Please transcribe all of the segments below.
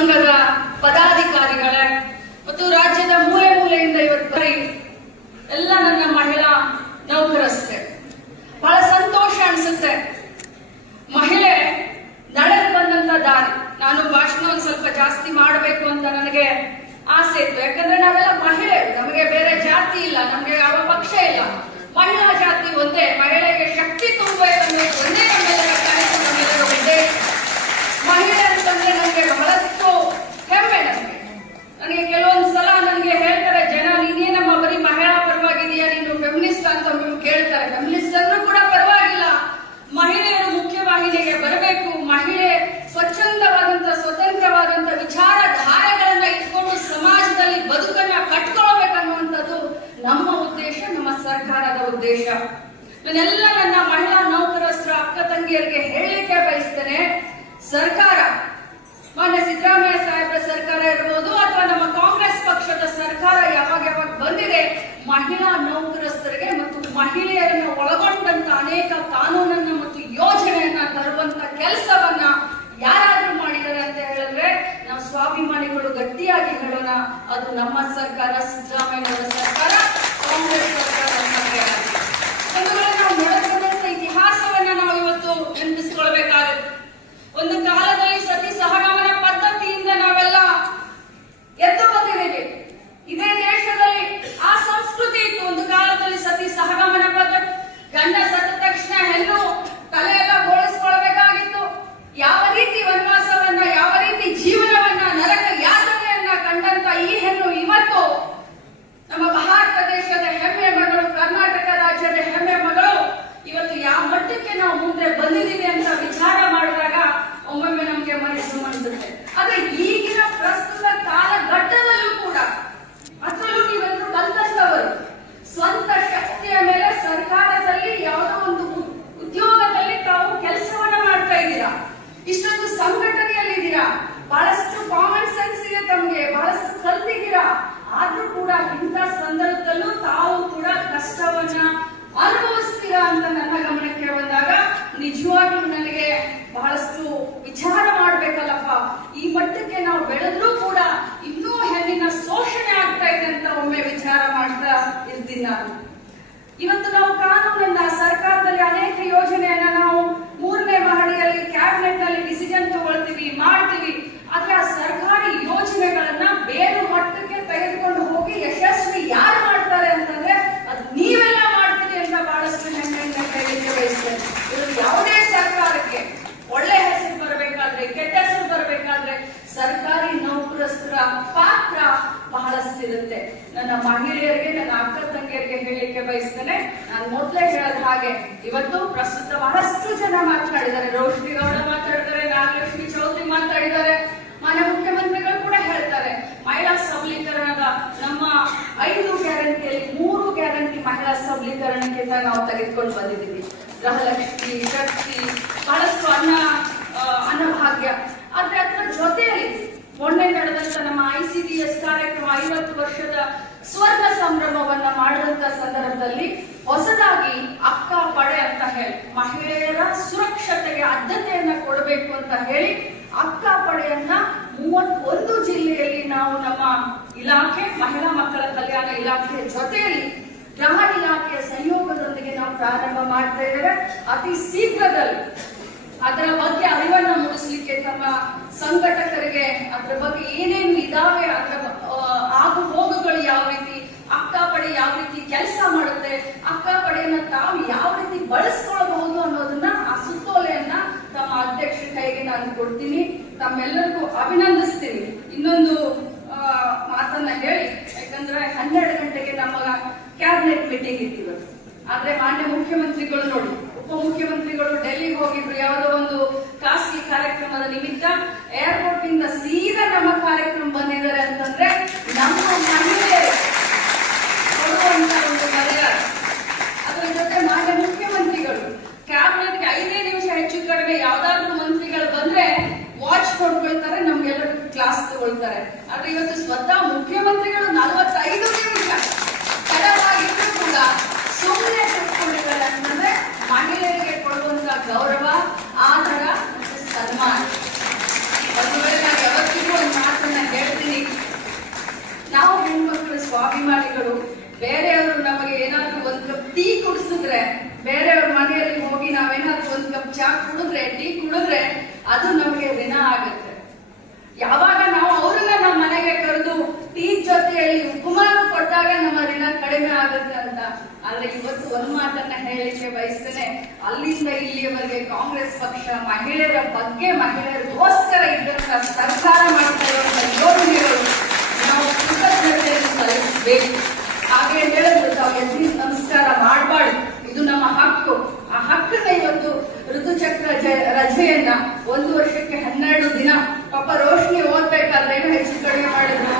ಸಂಘದ ಪದಾಧಿಕಾರಿಗಳೇ ಮತ್ತು ರಾಜ್ಯದ ಮೂಲೆ ಮೂಲೆಯಿಂದ ಇವತ್ತು ಎಲ್ಲ ನನ್ನ ಮಹಿಳಾ ನೌಕರಸ್ತೆ ಬಹಳ ಸಂತೋಷ ಅನಿಸುತ್ತೆ. ಮಹಿಳೆ ನಡೆದು ಬಂದಂತ ದಾರಿ ನಾನು ಭಾಷಣ ಒಂದ್ ಸ್ವಲ್ಪ ಜಾಸ್ತಿ ಮಾಡಬೇಕು ಅಂತ ನನಗೆ ಆಸೆ ಇತ್ತು ಯಾಕಂದ್ರೆ ನಾವೆಲ್ಲ ಮಹಿಳೆ ನಮಗೆ ಬೇರೆ ಜಾತಿ ಇಲ್ಲ ನಮಗೆ ಯಾವ ಪಕ್ಷ ಇಲ್ಲ ಮಹಿಳಾ ಜಾತಿ ಒಂದೇ ಮಹಿಳೆಗೆ ಶಕ್ತಿ ತುಂಬಬೇಕು ಒಂದೇ ನಮ್ಮೆಲ್ಲರ ಕನಸು ನಮ್ಮೆಲ್ಲರ ಉದ್ದೇಶ ಮಹಿಳೆ ಅಂತಂದ್ರೆ ನನಗೆ ಬಹಳಷ್ಟು ಹೆಮ್ಮೆ ನನಗೆ ನನಗೆ ಕೆಲವೊಂದು ಸಲ ನನಗೆ ಹೇಳ್ತಾರೆ ಜನ ನೀನೇನಮ್ಮ ಬರೀ ಮಹಿಳಾ ಪರವಾಗಿದೆಯಾ ನೀನು ಫೆಮಿನಿಸ್ಟ್ ಅಂತ ಒಮ್ಮೊಮ್ಮೆ ಕೇಳ್ತಾರೆ ಫೆಮಿನಿಸ್ಟ್ ಅಂದ್ರೂ ಕೂಡ ಪರವಾಗಿಲ್ಲ ಮಹಿಳೆಯರು ಮುಖ್ಯವಾಹಿನಿಗೆ ಬರಬೇಕು ಮಹಿಳೆ ಸ್ವಚ್ಛಂದವಾದಂತ ಸ್ವತಂತ್ರವಾದಂತ ವಿಚಾರಧಾರೆಗಳನ್ನ ಇಟ್ಕೊಂಡು ಸಮಾಜದಲ್ಲಿ ಬದುಕನ್ನ ಕಟ್ಕೊಳ್ಬೇಕನ್ನುವಂಥದ್ದು ನಮ್ಮ ಉದ್ದೇಶ ನಮ್ಮ ಸರ್ಕಾರದ ಉದ್ದೇಶ ನಾನೆಲ್ಲ ನನ್ನ ಮಹಿಳಾ ನೌಕರಸ್ತ್ರ ಅಕ್ಕ ತಂಗಿಯರಿಗೆ ಹೇಳಲಿಕ್ಕೆ ಬಯಸ್ತೇನೆ. ಸರ್ಕಾರ, ಮಾನ್ಯ ಸಿದ್ದರಾಮಯ್ಯ ಸಾಹೇಬರ ಸರ್ಕಾರ ಇರ್ಬೋದು ಅಥವಾ ನಮ್ಮ ಕಾಂಗ್ರೆಸ್ ಪಕ್ಷದ ಸರ್ಕಾರ ಯಾವಾಗ ಯಾವಾಗ ಬಂದಿದೆ, ಮಹಿಳಾ ನೌಕರಸ್ಥರಿಗೆ ಮತ್ತು ಮಹಿಳೆಯರನ್ನು ಒಳಗೊಂಡಂತ ಅನೇಕ ಕಾನೂನನ್ನ ಮತ್ತು ಯೋಜನೆಯನ್ನ ತರುವಂತ ಕೆಲಸವನ್ನ ಯಾರಾದ್ರೂ ಮಾಡಿದ್ದಾರೆ ಅಂತ ಹೇಳಿದ್ರೆ ನಾವು ಸ್ವಾಭಿಮಾನಿಗಳು ಗಟ್ಟಿಯಾಗಿ ಹೇಳೋಣ. ಅದು ನಮ್ಮ ಸರ್ಕಾರ ಸಿದ್ದರಾಮಯ್ಯ ಸರ್ಕಾರ ಕಾಂಗ್ರೆಸ್ ನನ್ನ ಮಹಿಳೆಯರಿಗೆ, ನನ್ನ ಅಕ್ಕ ತಂಗಿಯರಿಗೆ ಹೇಳಲಿಕ್ಕೆ ಬಯಸ್ತೇನೆ. ನಾನು ಮೊದಲೇ ಹೇಳದ ಹಾಗೆ ಇವತ್ತು ಪ್ರಸ್ತುತ ಬಹಳಷ್ಟು ಜನ ಮಾತನಾಡಿದ್ದಾರೆ ರೋಶ್ನಿ ಗೌಡ ಮಾತಾಡಿದ್ದಾರೆ, ನಾಗಲಕ್ಷ್ಮಿ ಚೌಧರಿ ಮಾತಾಡಿದ್ದಾರೆ. ಮಾನ್ಯ ಮುಖ್ಯಮಂತ್ರಿಗಳು ಕೂಡ ಹೇಳ್ತಾರೆ, ಮಹಿಳಾ ಸಬಲೀಕರಣದ ನಮ್ಮ ಐದು ಗ್ಯಾರಂಟಿಯಲ್ಲಿ ಮೂರು ಗ್ಯಾರಂಟಿ ಮಹಿಳಾ ಸಬಲೀಕರಣಕ್ಕೆ ನಾವು ತೆಗೆದುಕೊಂಡು ಬಂದಿದ್ದೀವಿ. ಗೃಹಲಕ್ಷ್ಮಿ, ಶಕ್ತಿ, ಬಹಳಷ್ಟು ಅನ್ನ ಅನ್ನಭಾಗ್ಯ. ಆದ್ರೆ ಅದರ ಜೊತೆಯಲ್ಲಿ ಮೊನ್ನೆ ನಡೆದಂತ ನಮ್ಮ ಐ ಸಿ ಡಿ ಎಸ್ ಕಾರ್ಯಕ್ರಮ ಐವತ್ತು ವರ್ಷದ ಸ್ವರ್ಣ ಸಂಭ್ರಮವನ್ನ ಮಾಡಿದಂತ ಸಂದರ್ಭದಲ್ಲಿ ಹೊಸದಾಗಿ ಅಕ್ಕ ಪಡೆ ಅಂತ ಹೇಳಿ ಮಹಿಳೆಯರ ಸುರಕ್ಷತೆಗೆ ಆದ್ಯತೆಯನ್ನ ಕೊಡಬೇಕು ಅಂತ ಹೇಳಿ ಅಕ್ಕ ಪಡೆಯನ್ನ ಮೂವತ್ತೊಂದು ಜಿಲ್ಲೆಯಲ್ಲಿ ನಾವು ನಮ್ಮ ಇಲಾಖೆ, ಮಹಿಳಾ ಮಕ್ಕಳ ಕಲ್ಯಾಣ ಇಲಾಖೆ ಜೊತೆಯಲ್ಲಿ ಗೃಹ ಇಲಾಖೆಯ ಸಂಯೋಗದೊಂದಿಗೆ ನಾವು ಪ್ರಾರಂಭ ಮಾಡ್ತಾ ಇದ್ದೇವೆ ಅತಿ ಶೀಘ್ರದಲ್ಲಿ ಅದರ ಬಗ್ಗೆ ಅರಿವನ್ನ ಮೂಡಿಸಲಿಕ್ಕೆ ತಮ್ಮ ಸಂಘಟಕರಿಗೆ ಅದರ ಬಗ್ಗೆ ಏನೇನು ಇದಾವೆ ಅದರ ಆಗು ಯಾವ ರೀತಿ, ಅಕ್ಕ ಪಡೆ ಯಾವ ರೀತಿ ಕೆಲಸ ಮಾಡುತ್ತೆ, ಅಕ್ಕ ಪಡೆಯನ್ನ ತಾವು ಯಾವ ರೀತಿ ಬಳಸ್ಕೊಳ್ಬಹುದು ಅನ್ನೋದನ್ನ ಆ ಸುತ್ತೋಲೆಯನ್ನ ತಮ್ಮ ಅಧ್ಯಕ್ಷ ಕೈಗೆ ನಾನು ಕೊಡ್ತೀನಿ. ತಮ್ಮೆಲ್ಲರಿಗೂ ಅಭಿನಂದಿಸ್ತೀನಿ. ಇನ್ನೊಂದು ಮಾತನ್ನ ಹೇಳಿ ಯಾಕಂದ್ರೆ ಹನ್ನೆರಡು ಗಂಟೆಗೆ ನಮ್ಮ ಕ್ಯಾಬಿನೆಟ್ ಮೀಟಿಂಗ್ ಇತ್ತು ಇವತ್ತು. ಆದ್ರೆ ಮಾನ್ಯ ಮುಖ್ಯಮಂತ್ರಿಗಳು ನೋಡಿ, ಉಪಮುಖ್ಯಮಂತ್ರಿಗಳು ಡೆಲ್ಲಿಗೆ ಹೋಗಿದ್ರು, ಯಾವುದೋ ಒಂದು ಖಾಸಗಿ ಕಾರ್ಯಕ್ರಮದ ನಿಮಿತ್ತ ಏರ್ಪೋರ್ಟ್ ಇಂದ ಸೀದಾ ನಮ್ಮ ಕಾರ್ಯಕ್ರಮ ಬಂದಿದ್ದಾರೆ ಅಂತಂದ್ರೆ ನಮ್ಮ ಮಹಿಳೆಯರು ಕೊಡುವಂತ ಒಂದು ಮರ್ಯಾದೆ. ಸ್ವಾಭಿಮಾನಿಗಳು, ಬೇರೆಯವರು ನಮಗೆ ಏನಾದ್ರೂ ಒಂದ್ ಕಪ್ ಟೀ ಕುಡಿಸಿದ್ರೆ, ಬೇರೆಯವ್ರ ಮನೆಯಲ್ಲಿ ಹೋಗಿ ನಾವೇನಾದ್ರೂ ಒಂದ್ ಕಪ್ ಚಾ ಕುಡಿದ್ರೆ, ಟೀ ಕುಡಿದ್ರೆ ಅದು ನಮಗೆ ಋಣ ಆಗುತ್ತೆ. ಯಾವಾಗ ನಾವು ಅವ್ರನ್ನ ನಮ್ಮ ಮನೆಗೆ ಕರೆದು ಟೀ ಜೊತೆಯಲ್ಲಿ ಉಪಮಾನ ಕೊಟ್ಟಾಗ ನಮ್ಮ ದಿನ ಕಡಿಮೆ ಆಗುತ್ತೆ ಅಂತ. ಆದ್ರೆ ಇವತ್ತು ಒಂದ್ ಮಾತನ್ನ ಹೇಳಲಿಕ್ಕೆ ಬಯಸ್ತೇನೆ. ಅಲ್ಲಿಂದ ಇಲ್ಲಿಯವರೆಗೆ ಕಾಂಗ್ರೆಸ್ ಪಕ್ಷ ಮಹಿಳೆಯರ ಬಗ್ಗೆ ಮಹಿಳೆಯರಿಗೋಸ್ಕರ ಇದ್ದಂತ ಒಂದು ವರ್ಷಕ್ಕೆ ಹನ್ನೆರಡು ದಿನ. ಪಾಪ ರೋಶ್ನಿ ಓದ್ಬೇಕಾದ್ರೆ ಏನು ಹೆಚ್ಚು ಕಡಿಮೆ ಮಾಡಿದ್ರು.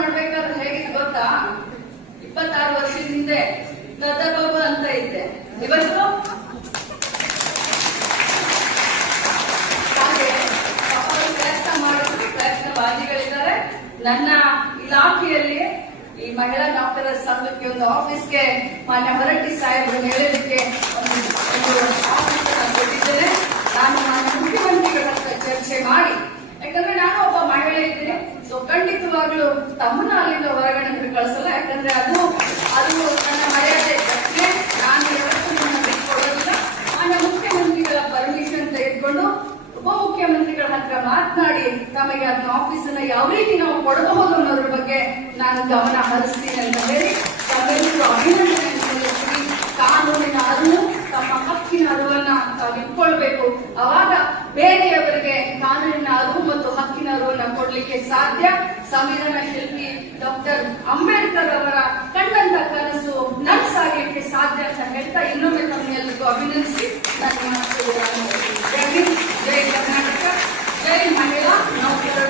ಮಾಡ್ಬೇಕಾದ್ರೆ ಹೇಗಿತ್ತು ಗೊತ್ತಾ? ಇಪ್ಪತ್ತಾರು ವರ್ಷದಿಂದ ಹಿಂದೆ ಅಂತ ಇದ್ದೆ. ಇವತ್ತು? ಹಾಗೆ ಪ್ರಯತ್ನ ನನ್ನ ಇಲಾಖೆಯಲ್ಲಿ ಈ ಮಹಿಳಾ ಡಾಕ್ಟರ್ ಸಂಘಕ್ಕೆ, ಒಂದು ಆಫೀಸ್ಗೆ ಮಾನ್ಯ ಹೊರಟ್ಟಿ ಸಾಹೇಬರು ಹೇಳಲಿಕ್ಕೆ ಒಂದು ಒಂದು ಆಫೀಸ್ ಅನ್ನ ಕೊಟ್ಟಿದ್ದೇನೆ ನಾನು ಮಾನ್ಯ ಮುಖ್ಯಮಂತ್ರಿಗಳ ಹತ್ರ ಚರ್ಚೆ ಮಾಡಿ ಯಾಕಂದ್ರೆ ನಾನು ಒಬ್ಬ ಮಹಿಳೆ ಇದ್ದೀನಿ ಸೊ ಖಂಡಿತವಾಗ್ಲೂ ತಮ್ಮನ್ನ ಅಲ್ಲಿಂದ ಹೊರಗಡೆ ಕಳಿಸಲ್ಲ, ಯಾಕಂದ್ರೆ ಅದು ಅದು ನನ್ನ ಮರ್ಯಾದೆ ಪ್ರಶ್ನೆ ನಾನು ಯಾವತ್ತೂ ನನ್ನ ಬಿಟ್ಕೊಡೋದಿಲ್ಲ ಮಾನ್ಯ ಮುಖ್ಯಮಂತ್ರಿಗಳ ಪರ್ಮಿಷನ್ ತೆಗೆದುಕೊಂಡು ಉಪಮುಖ್ಯಮಂತ್ರಿಗಳ ಹತ್ರ ಮಾತನಾಡಿ ತಮಗೆ ಅದನ್ನ ಆಫೀಸ್ ಅನ್ನ ಯಾವ ರೀತಿ ನಾವು ಕೊಡಬಹುದು ಅನ್ನೋದ್ರ ಬಗ್ಗೆ ನಾನು ಗಮನ ಹರಿಸ್ತೀನಿ ಅಂತ ಹೇಳಿ ತಮ್ಮೆಲ್ಲರೂ ಅಭಿನಂದನೆ ಕಾನೂನಿನ ಅರಿವು, ತಮ್ಮ ಹಕ್ಕಿನ ಅರಿವನ್ನ ತಾವು ಇಟ್ಕೊಳ್ಬೇಕು. ಅವಾಗ ಬೇರೆಯವರಿಗೆ ಕಾನೂನಿನ ಅರಿವು ಮತ್ತು ಹಕ್ಕಿನ ಅರಿವನ್ನ ಕೊಡ್ಲಿಕ್ಕೆ ಸಾಧ್ಯ. ಸಂವಿಧಾನ ಶಿಲ್ಪಿ ಡಾಕ್ಟರ್ ಅಂಬೇಡ್ಕರ್ ಅವರ ಕಂಡಂತ ಕನಸು ನನ್ಸಾಗ್ಲಿಕ್ಕೆ ಸಾಧ್ಯ ಅಂತ ಹೇಳ್ತಾ ಇನ್ನೊಮ್ಮೆ ತಮ್ಮೆಲ್ಲರಿಗೂ ಅಭಿನಂದಿಸಿ. ನನ್ನ ಜೈ ಹಿಂದ್, ಜೈ ಕರ್ನಾಟಕ. ಜೈ ಮಹಿಳಾ ನೌಕರ